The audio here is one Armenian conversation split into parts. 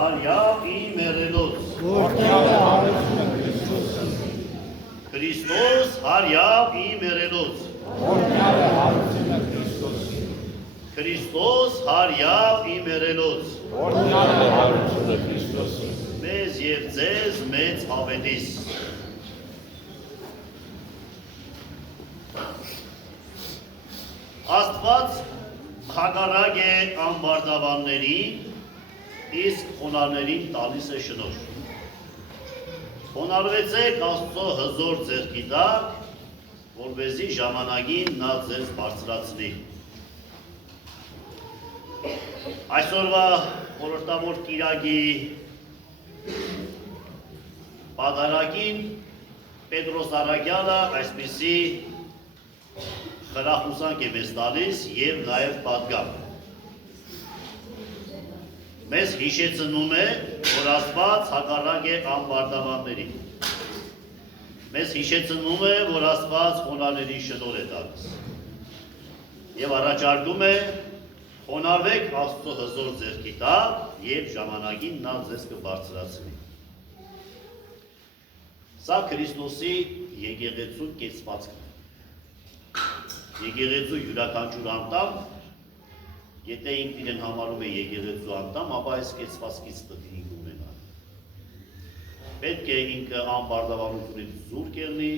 հարյավ իմերելոց Որտեղ է հարությունը Քրիստոսի, Քրիստոս հարյավ իմերելոց որտեղ է հարությունը Քրիստոսի, Քրիստոս հարյավ իմերելոց որտեղ է հարությունը Քրիստոսի, մեզ և ձեզ մեծ ավետիս Աստված հակառակ է ամբարտավաններին, իսկ խոնարհներին տալիս է շնորհ։ Խոնարհվեցեք Աստծո հզոր ձեռքի տակ, որպեսզի ժամանակին նա ձեզ բարձրացնի։ Այսօրվա խորհրդավոր կիրակի պատարագին Պետրոս Արաքյալը այսպիսի խրախուսանք է մեզ տալիս և նաև պատգամ։ Մեզ հիշեցնում է, որ Աստված հակառակ է ամբարտավաններին։ Մեզ հիշեցնում է, որ Աստված խոնարհներին շնորհ է տալիս։ Եվ առաջարկում է խոնարհվեք Աստծո հզոր ձեռքի տակ և ժամանակին նա ձեզ կբարձրացնի։ Սա Քրիստոսի եկեղեցու կեցվածքն է։ Եկեղեցու յուրաքանչյուր անդամ, եթե ինքն իրեն համարում է եկեղեցու անդամ, ապա այս կեցվածքից տղին ունենա։ Պետք է ինքը ամբարտավանությունից զուրկ եղնի,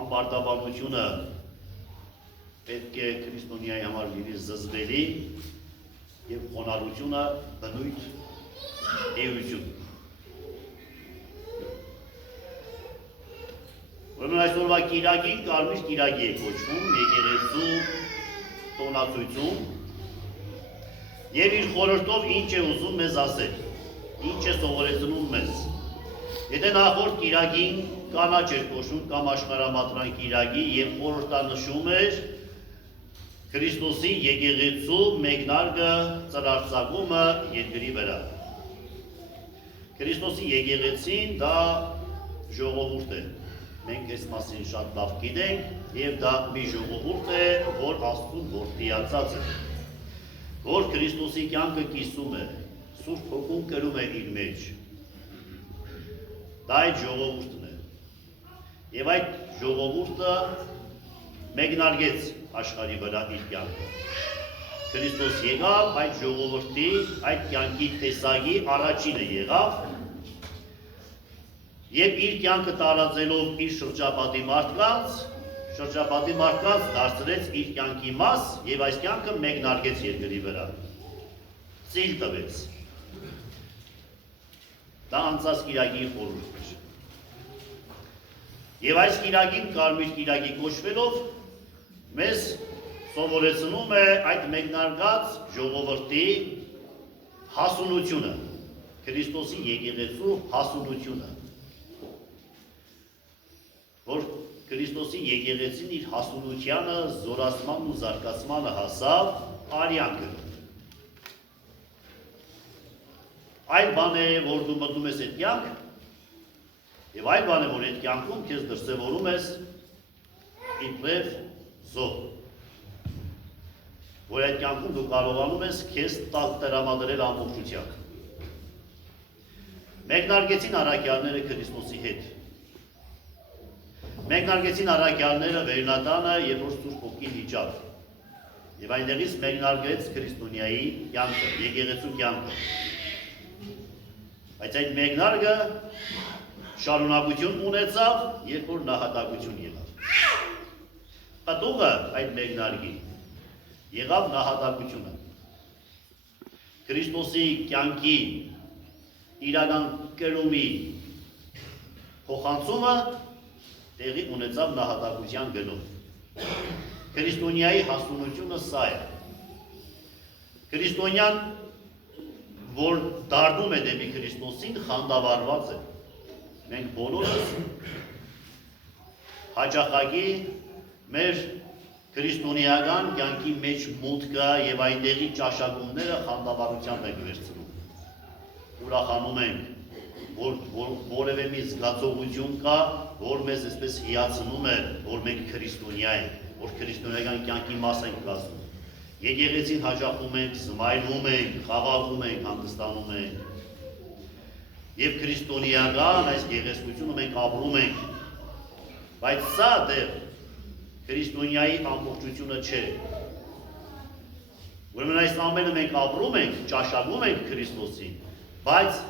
ամբարտավանությունը պետք է քրիստոնյայի համար լինի զզվելի և խոնարհությունը բնույթ էություն։ Ուրեմն այսօրվա կիրակին կարմիր կիրակի է կոչվում եկեղեցու տոնացույցում և իր խորհրդով ինչ է ուզում մեզ ասել, ինչ է սովորեցնում մեզ։ Եթե նախորդ կիրակին կանաչ էր կոչվում կամ աշխարհամատրան կիրակի և խորհրդանշում էր Քրիստոսի եկեղեցու մեկնարկը ծրարձակումը երկրի վրա։ Քրիստոսի եկեղեցին դա ժողովուրդ է։ Մենք այս մասին շատ լավ գիտենք և դա մի ժողովուրդ է, որ Աստծուն որդիացած է, որ Քրիստոսի կյանքը կիսում է, Սուրբ Հոգուն կրում է իր մեջ։ Դա այդ ժողովուրդն է։ Եվ այդ ժողովուրդը մեկնարկեց աշխարհի վրա իր կյանքը։ Քրիստոս եկավ այդ ժողովրդի, այդ կյանքի տեսակի առաջինը եղավ և իր կյանքը տարածելով իր շրջապատի մարդկանց դարձրեց իր կյանքի մաս և այս կյանքը մեկնարկեց երկրի վրա, ծիլ տվեց։ Դա անցած կիրակի խորհուրդն էր։ Եվ այս կիրակին կարմիր կիրակի կոչվելով մեզ սովորեցնում է այդ մեկնարկած ժողովրդի հասունությունը, Քրիստոսի եկեղեցու հասունությունը, որ Քրիստոսի եկեղեցին իր հասունությանը, զորացմանն ու զարգացմանը հասավ արյան գնում։ Այլ բան է, որ դու մտնում ես այդ կյանք և այլ բան է, որ այդ կյանքում քեզ դրսևորում ես իբրև զոհ, որ այդ կյանքում դու կարողանում ես քեզ տրամադրել ամբողջությամբ։ Մեկնարկեցին առաքյալները Քրիստոսի հետ։ Մեկնարկեցին առաքյալները Վերնատանը, երբ որ Սուրբ Հոգին իջավ։ Եվ այնտեղից մեկնարկեց քրիստոնյայի կյանքը, եկեղեցու կյանքը։ Բայց այդ մեկնարկը շարունակություն ունեցավ, երբ որ նահատակություն եղավ։ Պատուղը այդ մեկնարկի եղավ նահատակությունը։ Քրիստոսի կյանքի իրական կրումի փոխանցումը տեղի ունեցավ նահատակության գնով։ Քրիստոնյայի հասունությունը սա է։ Քրիստոնյան, որ դառնում է դեպի Քրիստոսին, խանդավառված է։ Մենք բոլորս հաճախակի մեր քրիստոնեական կյանքի մեջ մուտքը եւ այնտեղի ճաշակումները խանդավառությամբ ենք վերցնում։ Ուրախանում ենք, որ որևէ մի զգացողություն կա, որ մեզ այսպես հիացնում է, որ մենք քրիստոնյա ենք, որ քրիստոնեական կյանքի մաս ենք կազմում։ Եկեղեցին հաջողում ենք, զմայրվում ենք, խաղաղում ենք, հանգստանում ենք։ Եվ քրիստոնեական այս գեղեցկությունը մենք ապրում ենք։ Բայց սա դեռ քրիստոնյայի ամբողջությունը չէ։ Ուրեմն այս ամենը մենք ապրում ենք, ճաշակում ենք Քրիստոսին, բայց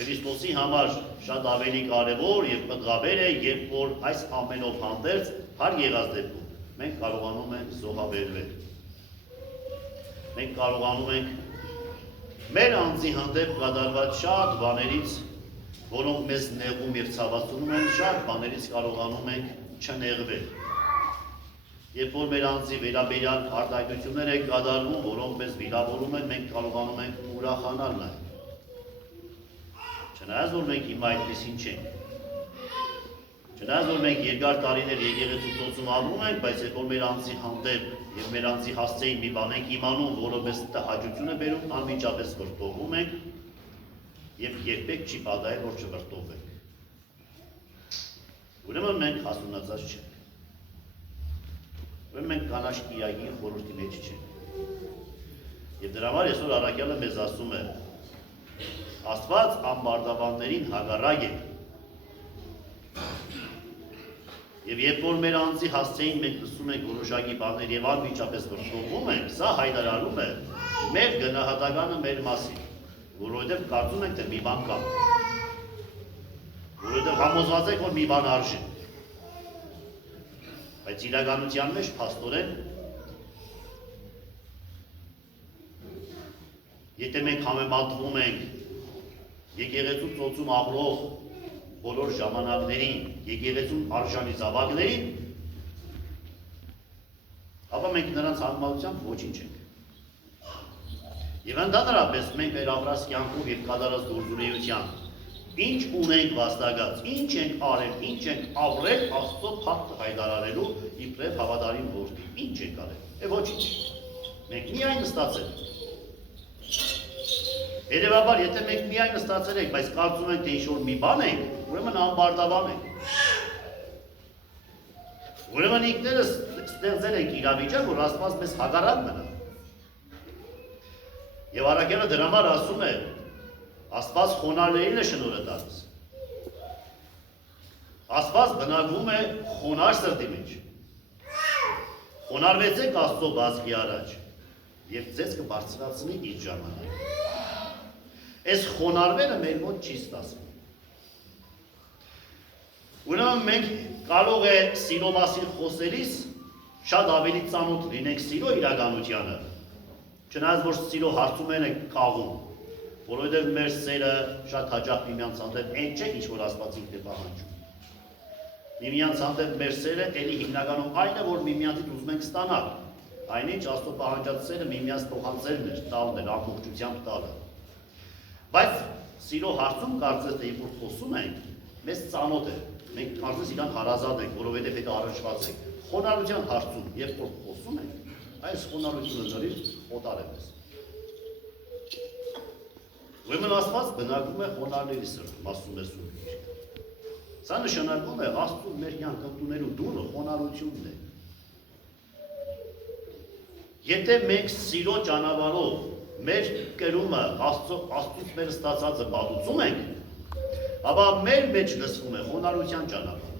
Քրիստոսի համար շատ ավելի կարևոր եւ պատղաբեր է, երբ որ այս ամենով հանդերձ բար եղած դեպքում մենք կարողանում ենք զոհաբերվել։ Մենք կարողանում ենք մեր անձի հանդեպ կատարված շատ բաներից, որոնք մեզ նեղում եւ ցավացնում են, շատ բաներից կարողանում ենք չնեղվել։ Երբ որ մեր անձի վերաբերյալ արտահայտություններ են կատարվում, որոնք մեզ վիրավորում են, մենք կարողանում ենք ուրախանալ նաեւ։ Չնայած որ մենք հիմա այդպեսին չենք։ Չնայած որ մենք երկար տարիներ եկեղեցու ծոցում ապրում ենք, բայց երբ որ մեր անձի հանդեպ եւ մեր անձի հասցեին մի բան ենք իմանում, որը մեզ հաջողություն է բերում, անմիջապես վրդովում ենք եւ երբեք չի պատահել, որ չվրդովենք։ Ուրեմն մենք հասունացած չենք։ Ուրեմն մենք կանաչ կիրակի խորհրդի մեջ չենք։ Եվ դրա համար այսօր առաքյալը մեզ ասում է. Աստված ամբարտավաններին հակառակ է։ Եվ երբ որ մեր անձի հասցեին մենք լսում ենք որոշակի բաներ եւ անմիջապես վրդովում ենք, սա հայտարարում է մեր գնահատականը մեր մասին, որովհետեւ կարծում ենք թե մի բան կա։ Որովհետեւ համոզված եք որ մի բան արժի։ Բայց իրականության մեջ փաստորեն եթե մենք համեմատվում ենք եկեղեցու ծոցում ապրող բոլոր ժամանակներին, եկեղեցու արժանի զավակներին, ապա մենք նրանց համեմատությամբ ոչինչ ենք։ Եվ ընդհանրապես մենք մեր ապրած կյանքով եւ կատարած գործունեությամբ ինչ ունենք վաստակած, ինչ ենք արել, ինչ ենք ապրել Աստծո փառքը հայտարարելու իբրև հավատարիմ որդի, ինչ ենք արել։ Ոչինչ։ Մենք միայն ստացել ենք։ Երևաբար, եթե մենք միայն ստացել ենք, բայց կարծում ենք, թե ինչ-որ մի բան ենք, ուրեմն ամբարտավան ենք։ Ուրեմն ինքներս ստեղծել ենք իրավիճակ, որ Աստված մեզ հակառակ մնա։ Եվ առաքյալը դրա համար ասում է, Աստված խոնարհներին է շնորհը տալիս։ Աստված բնակվում է խոնարհ սրտի մեջ։ Խոնարհվեցեք Աստծո բազկի առաջ, եւ ձեզ կբարձրացնի իր ժամանակ։ Այս խոնարհվելը մեր մոտ չի ստացվում։ Ուրեմն մենք կարող է սիրո մասին խոսելիս շատ ավելի ծանոթ լինենք սիրո իրականությանը, չնայած որ սիրո հարցում են կաղում, որովհետև մեր սերը շատ հաճախ միմյանց հանդեպ այն չէ, ինչ որ Աստված ինքն է պահանջում։ Միմյանց հանդեպ մեր սերը էլի հիմնականում այն է, որ միմյանցից ուզում ենք ստանալ։ Այնինչ Աստծո պահանջած սերը միմյանց փոխանցելն է, տալն է, ամբողջությամբ տալը։ Բայց սիրո հարցում կարծես թե երբ որ խոսում ենք, մեզ ծանոթ է, մենք կարծես իրան հարազատ ենք, որովհետև հետո առաջված ենք։ Խոնարհության հարցում, երբ որ խոսում ենք, այս խոնարհությունը լրիվ օտար է մեզ։ Ուրեմն Աստված բնակվում է խոնարհների սրտում, ասում է Սուրբ Գիրքը։ Սա նշանակում է Աստծո մեր կյանք ընդունելու դուռը խոնարհությունն է։ Եթե մենք սիրո ճանապարհով մեր կերումը Աստծուց մեր ստացածը մատուցում ենք, ապա մեր մեջ լսվում է խոնարհության ճանապարհ։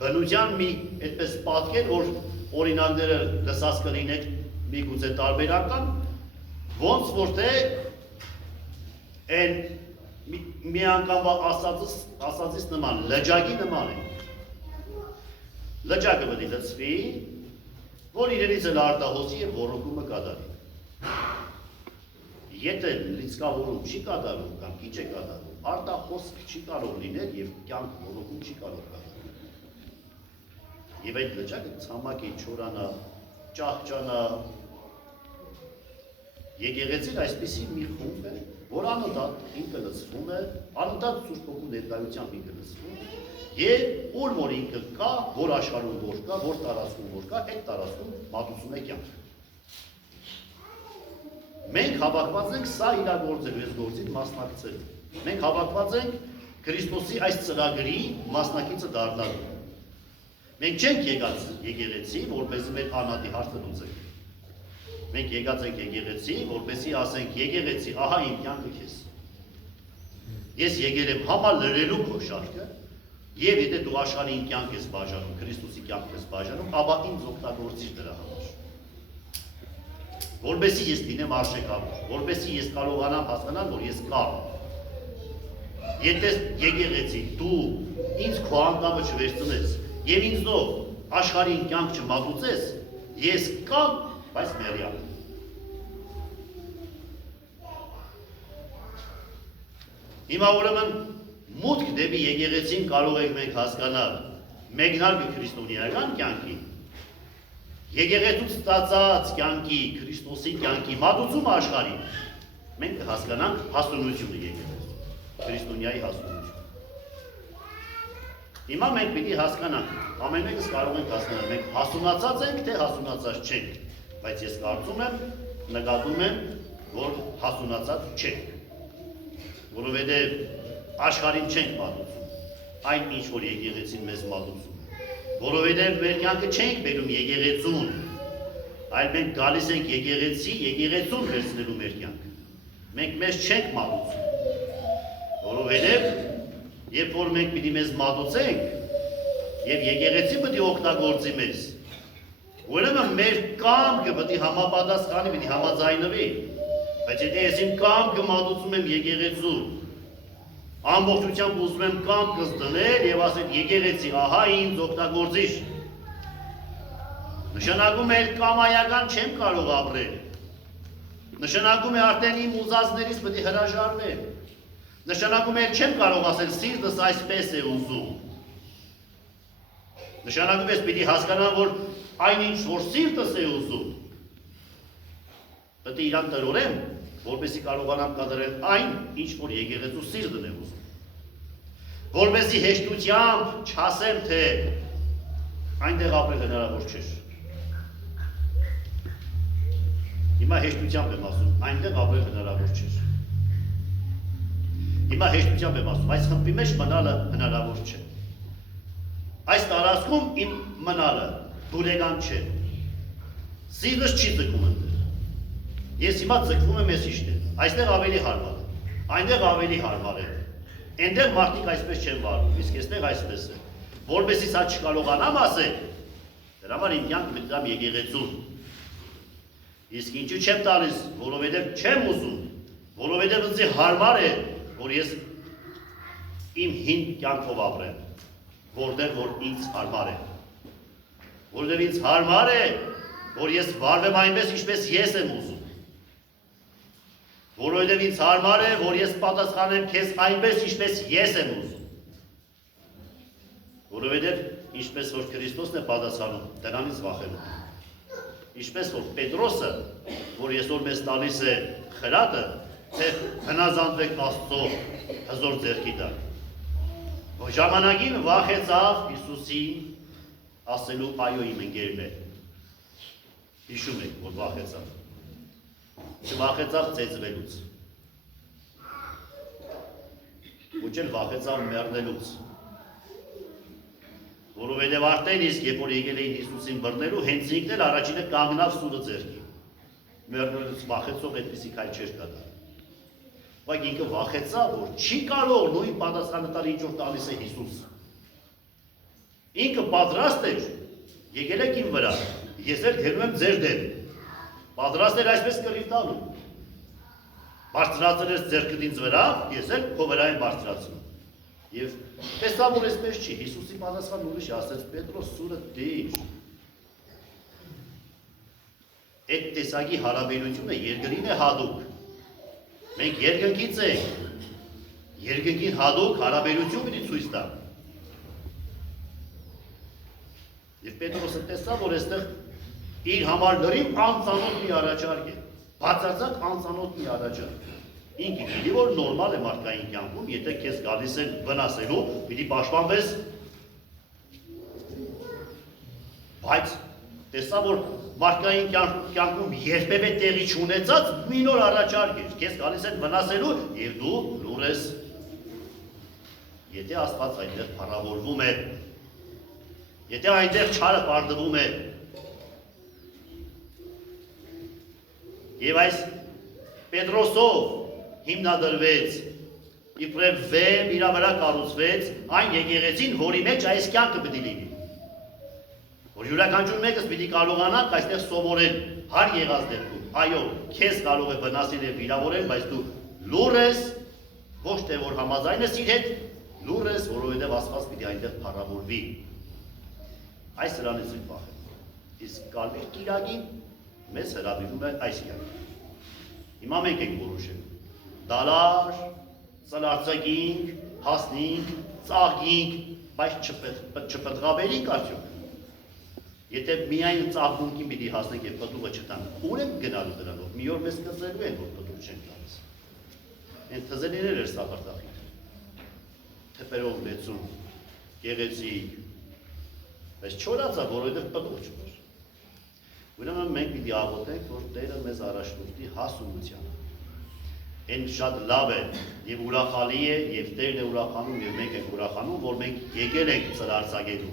Բնության մի այդպես պատկեր, որ օրինակները լսած կլինեք միգուցե տարբերական, ոնց որ թե այն մի անգամ ասածից նման, լճակի նման է։ Լճակը պետք է լցվի, որ իրենից էլ արտահոսի և ոռոգումը կատարի։ Եթե լիցքավորում չի կատարում կամ քիչ է կատարում, արտահոսք չի կարող լինել և կյանք ոռոգում չի կարող կատարել։ Եվ այդ լճակը ցամաքի չորանա, ճահճանա։ Եկեղեցին այսպիսի մի խումբ է, որ անընդհատ ինքը լցվում է, անընդհատ Սուրբ Հոգու ներկայությամբ ինքը լցվում է, եւ ուր որ ինքը կա, որ աշխարհում որ կա, որ տարածքում որ կա, այդ տարածքում մատուցում է կյանք։ Մենք հավաքված ենք սա իրագործելու, այս գործին մասնակցելու։ Մենք հավաքված ենք Քրիստոսի այս ծրագրի մասնակիցը դառնալու։ Մենք չենք եկած եկեղեցի, որպեսզի մեր անհատի հարցը լուծենք։ Մենք եկած ենք եկեղեցի, որպեսզի ասենք եկեղեցի, ահա իմ կյանքը քեզ։ Ես եկել եմ համա լրելու քո շարքը, եւ եթե դու աշխարհի իմ կյանք ես բաժանում, Քրիստոսի կյանք ես բաժանում, ապա ինձ օգտագործիր դրա համար։ Որպեսզի ես լինեմ արժեքավոր, որպեսզի ես կարողանամ հասկանալ, որ ես կամ։ Եթե եկեղեցի դու ինձ քո անդամը չվերցնես եւ ինձով աշխարհի կյանք չմատուցես, ես կամ, բայց մեռյալ։ Հիմա ուրեմն մուտք դեպի եկեղեցին կարող ենք մենք հասկանալ մեկնարկը քրիստոնեական կյանքի, եկեղեցուց ստացած կյանքի, Քրիստոսի կյանքի մատուցումը աշխարհին, մենք կհասկանանք հասունությունը եկեղեցու, քրիստոնեայի հասունությունը։ Հիմա մենք պիտի հասկանանք, ամեն մեկս կարող ենք հասկանալ, մենք հասունացած ենք, թե հասունացած չենք, բայց ես կարծում եմ, նկատում եմ, որ հասունացած չենք, որովհետև աշխարհին չենք մատուցում, այն ինչ որ եկեղեցին մեզ մատուցում, որովհետև մեր կյանքը չենք բերում եկեղեցուն, այլ մենք գալիս ենք եկեղեցի, եկեղեցուն վերցնելու մեր կյանքը, մենք մեզ չենք մատուցում, որովհետև երբ որ մենք պիտի մեզ մատուցենք եւ եկեղեցի պիտի օգտագործի մեզ, ուրեմն մեր կամքը պիտի համապատասխանի, պիտի համաձայնվի, բայց եթե ես իմ կամքը մատուցում եմ եկեղեցուն, ամբողջությամբ ուզում եմ կամքս դնել եւ ասել եկեղեցի, ահա ինձ օգտագործիր։ Նշանակում է կամայական չեմ կարող ապրել։ Նշանակում է արդեն իմ ուզածներից պետք է հրաժարվեմ։ Նշանակում է չեմ կարող ասել սիրտս այսպես է ուզում։ Նշանակում է պետք է հասկանամ, որ այնինչ որ սիրտս է ուզում, պետք է իրան տրորեմ, որպեսզի կարողանամ կատարել այն, ինչ որ եկեղեցու սիրտն է ուզում։ Որպեսզի հեշտությամբ չասեմ, թե այնտեղ ապրել հնարավոր չէ։ Հիմա հեշտությամբ եմ ասում, այնտեղ ապրել հնարավոր չէ։ Հիմա հեշտությամբ եմ ասում, այս խմբի մեջ մնալը հնարավոր չէ։ Այս տարածքում իմ մնալը դուրեկան չէ։ Սիրտս չի ձգում այնտեղ։ Ես հիմա ձգվում եմ ես իշտել, այստեղ ավելի հարմար է, այնտեղ ավելի հարմար է, այնտեղ մարդիկ այսպես չեն վարվում, իսկ այստեղ այսպես է, որպեսզի սա չկարողանամ ասել, դրա համար իմ կյանքը պետք է եկեղեցուն, իսկ ինչու չեմ տալիս, որովհետև չեմ ուզում, որովհետև ինձ հարմար է, որ ես իմ հին կյանքով ապրեմ, որտեղ որ ինձ հարմար է, որտեղ ինձ հարմար է, որ ես վարվեմ այնպես, ինչպես ես եմ ուզում, որովհետև ինձ հարմար է, որ ես պատասխանեմ քեզ այնպես, ինչպես ես եմ ուզում, որովհետև ինչպես որ Քրիստոսն է պատասխանում, դրանից վախենում, ինչպես որ Պետրոսը, որ այսօր մեզ տալիս է խրատը, թե հնազանդվեք Աստծո հզոր ձեռքի տակ, ժամանակին վախեցավ Հիսուսին ասելու այո իմ ընկերն է, հիշում եք, որ վախեցավ, չվախեցավ ծեծվելուց, ոչ էլ վախեցավ մեռնելուց, որովհետև արդեն իսկ երբ որ եկել էին Հիսուսին բռնելու, հենց ինքն էլ առաջինը կանգնավ սուրը ձեռքին, մեռնելուց վախեցող այդպիսի քայլ չէր կատարել, բայց ինքը վախեցավ, որ չի կարող նույն պատասխանը տալ ինչ որ տալիս է Հիսուս, ինքը պատրաստ էր, եկել եք իմ վրա, ես էլ գնում եմ ձեր դեմ, պատրաստ էր այսպես կռիվ տալու, բարձրացրես ձեռքդ ինձ վրա, ես էլ քո վրա եմ բարձրացնում, եւ տեսավ որ այսպես չի, Հիսուսի պատասխանն ուրիշ ասեց, Պետրոս սուրը դիր, այդ տեսակի հարաբերությունը երկրին է հատուկ, մենք երկնքից ենք, երկնքին հատուկ հարաբերություն պիտի ցույց տա, եւ Պետրոսը տեսավ որ այստեղ իր համար լրիվ անծանոթ մի առաջարկ է, բացարձակ անծանոթ մի առաջարկ, ինքը գիտի որ նորմալ է մարդկային կյանքում, եթե քեզ գալիս են վնասելու, պիտի պաշտպանվես, բայց տեսա որ մարդկային կյանքում երբևէ տեղի չունեցած մի նոր առաջարկ է, քեզ գալիս են վնասելու եւ դու լուր ես, եթե Աստված այնտեղ փառավորվում է, Եթե այնտեղ չարը պարտվում է, եւ այս Պետրոսով հիմնադրվեց, իբրև վեմ իր վրա կառուցվեց այն եկեղեցին, որի մեջ այս կյանքը պիտի լինի։ Որ յուրաքանչյուր մեկս պիտի կարողանանք այստեղ սովորել հար եղած դեպքում։ Այո, քեզ կարող է վնասել եւ վիրավորել, բայց դու լուր ես, ոչ թե որ համաձայն ես իր հետ, լուր ես, որովհետեւ Աստված պիտի այնտեղ փառավորվի։ Այս սրանից է պահել։ Իսկ Կարմիր կիրակին մեզ հրավիրում է այս կյանքը։ Հիմա մենք ենք որոշել։ Դալար, ծլարձակինք, հասնինք, ծաղկինք, բայց չպտղաբերինք արդյոք։ Եթե միայն ծաղկունքին պիտի հասնենք եւ պտուղը չտանք, ուր ենք գնալու դրանով։ Մի օր մեզ կծելու են, որ պտուղ չենք տալիս։ Այն թզերիներ էր Սաղարտախիտ։ Թփերով լեցուն, գեղեցիկ, բայց չորացա, որովհետև պտուղ չկար։ Ուրեմն մենք պիտի աղոթենք, որ Տերը մեզ առաջնորդի հասունությանը։ Այն շատ լավ է եւ ուրախալի է եւ Տերն է ուրախանում եւ մենք ենք ուրախանում, որ մենք եկել ենք ծրարցակելու,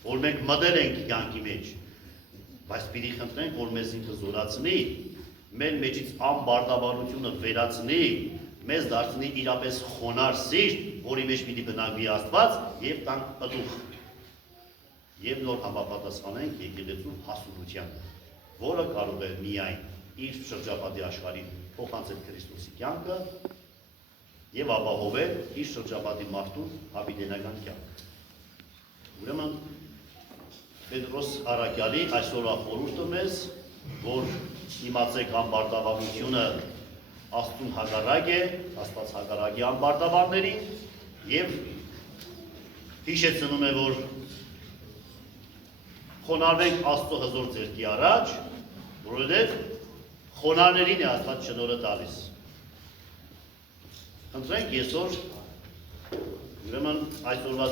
որ մենք մտել ենք կյանքի մեջ, բայց պիտի խնդրենք, որ մեզ ինքը զորացնի, մեր մեջից անբարտավարությունը վերացնի, մեզ դարձնի իրապես խոնար սիրտ, որի մեջ պիտի բնակվի Աստված եւ տանք պտուղ։ Եվ նոր համապատասխանենք եկեղեցու հասունությանը, որը կարող է միայն իր շրջապատի աշխարհին փոխանցել Քրիստոսի կյանքը եւ ապահովել իր շրջապատի մարդու հավիտենական կյանքը։ Ուրեմն Պետրոս Արաքյալի այսօրվա խորհուրդը մեզ, որ իմացեք անբարտավարությունը Աստծուն հակառակ է, Աստված հակառակ է անբարտավարներին եւ հիշեցնում է, որ խոնարհվենք Աստծո հզոր ձեռքի առաջ, որովհետև խոնարհներին է Աստված շնորհը տալիս։ Խնդրենք այսօր, ուրեմն այսօրվա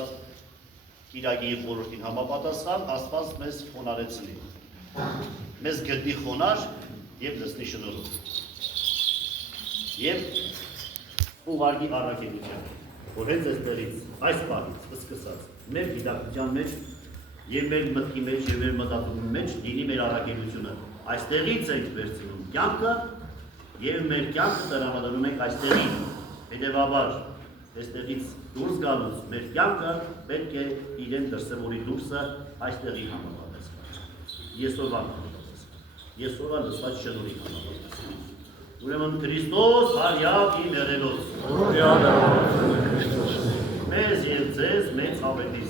կիրակի խորհրդին համապատասխան Աստված մեզ խոնարհեցնի։ Մեզ գտնի խոնարհ եւ լցնի շնորհով։ Եվ ուղարկի առաքելության, որ հենց այստեղից, այս բանից սկսած, մեր գիտակցության մեջ եւ մեր մտքի մեջ եւ մեր մտածումի մեջ լինի մեր առաքելությունը։ Այստեղից ենք վերցնում կյանքը եւ մեր կյանքը տրամադրում ենք այստեղին։ Հետեւաբար, այստեղից դուրս գալուց մեր կյանքը պետք է իրեն դրսևորի դուրսը այստեղի համապատասխան։ Եսօրվա Եսօրվա լսված շնորհի համապատասխան։ Ուրեմն Քրիստոս հարյակ իմերելոս։ Մեզ եւ ձեզ մեծ ավետիս